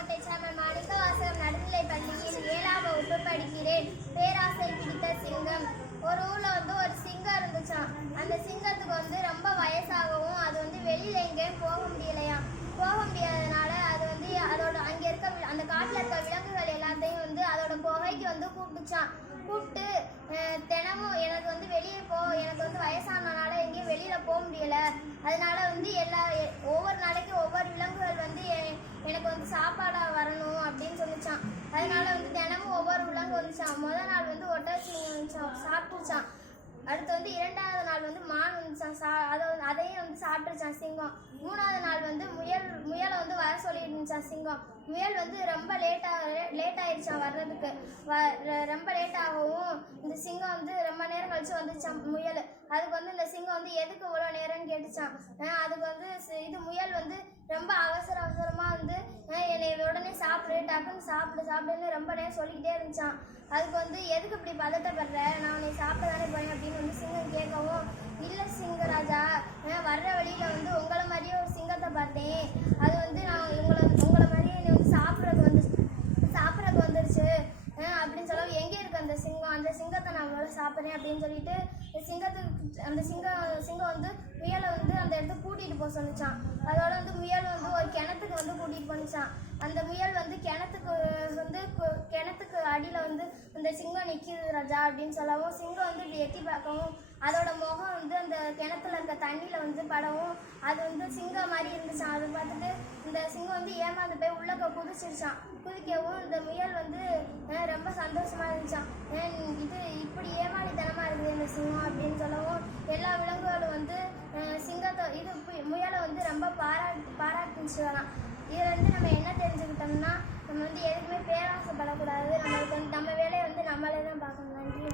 கோட்டை சாமல் மாணிக்கவாசகம் நடுநிலைப் பள்ளியில் 7ஆம் வகுப்பு படிக்கிறேன். பேராசை பிடித்த சிங்கம். ஒரு ஊர்ல ஒரு சிங்கம் இருந்துச்சாம். அந்த சிங்கத்துக்கு ரொம்ப வயசாகவும் அது வெளியில எங்கேயும் போக முடியலையாம். போக முடியாதனால அது அதோட அங்க இருக்க அந்த காட்டுல இருக்க விலங்குகள் எல்லாத்தையும் அதோட குகைக்கு கூப்பிட்டுச்சான். கூப்பிட்டு தினமும் எனக்கு வெளியே போ, எனக்கு வயசானனால எங்கேயும் வெளியில போக முடியல, அதனால ஒவ்வொரு நாளைக்கு ஒவ்வொரு விலங்குகள் எனக்கு சாப்பாடா வரணும் அப்படின்னு சொல்லிச்சான். அதனால தினமும் ஒவ்வொரு விலங்கு வந்துச்சான். முதல் நாள் ஒட்டகச்சிவிங்கி வந்துச்சான், சாப்பிட்டுச்சான். அடுத்து 2வது நாள் மான் வந்துச்சான், அதையும் சாப்பிட்டுருச்சான் சிங்கம். 3வது நாள் முயலை வர சொல்லிட்டு இருந்துச்சான் சிங்கம். முயல் ரொம்ப லேட் ஆயிடுச்சான் வர்றதுக்கு. ரொம்ப லேட் ஆகவும் இந்த சிங்கம் ரொம்ப நேரம் கழிச்சு வந்துச்சான் முயல். அதுக்கு இந்த சிங்கம் எதுக்கு இவ்வளோ நேரம்னு கேட்டுச்சான். அதுக்கு இது முயல் ரொம்ப அவசரமா என்னை உடனே சாப்பிடு, டக்குன்னு சாப்பிடுன்னு ரொம்ப நேரம் சொல்லிக்கிட்டே இருந்துச்சான். அதுக்கு எதுக்கு இப்படி பதட்டப்படுற, நான் உன்னை சாப்பிட தானே போறேன் அப்படின்னு சிங்கம் கேட்கவும், இல்லை சிங்கராஜா, வர்ற வழியில உங்களை மாதிரியே ஒரு சிங்கத்தை பார்த்தேன். அது நான் உங்களை மாதிரியே என்னை சாப்பிட்றதுக்கு வந்துருச்சு அப்படின்னு சொல்ல, எங்கே இருக்கு அந்த சிங்கம், அந்த சிங்கத்தை நான் முதல்ல சாப்பிட்றேன் அப்படின்னு சொல்லிட்டு அந்த சிங்கம் முயலை அந்த இடத்துக்கு கூட்டிகிட்டு போக சொன்னிச்சான். அதோட முயல் ஒரு கிணத்துக்கு கூட்டிகிட்டு போனிச்சான். அந்த முயல் கிணத்துக்கு அடியில் அந்த சிங்கம் நிற்கிது ராஜா அப்படின்னு சொல்லவும், சிங்கம் இப்படி எட்டி பார்க்கவும் அதோட முகம் அந்த கிணத்துல இருக்க தண்ணியில் படவும் அது சிங்கம் மாதிரி இருந்துச்சான். அதை பார்த்துட்டு இந்த சிங்கம் ஏமாந்து போய் உள்ளக்க குதிச்சிருச்சான். குதிக்கவும் இந்த முயல் ரொம்ப சந்தோஷமா இருந்துச்சான். இது இப்படி ஏமாளித்தனமா இருக்குது இந்த சிங்கம் அப்படின்னு சொல்லவும், எல்லா விலங்குகளும் சிங்கத்தை முயலை ரொம்ப பாராட்டுச்சுலாம். இதுல நம்ம என்ன தெரிஞ்சுக்கிட்டோம்னா, நம்ம எதுக்குமே பேராசைப்படக்கூடாது.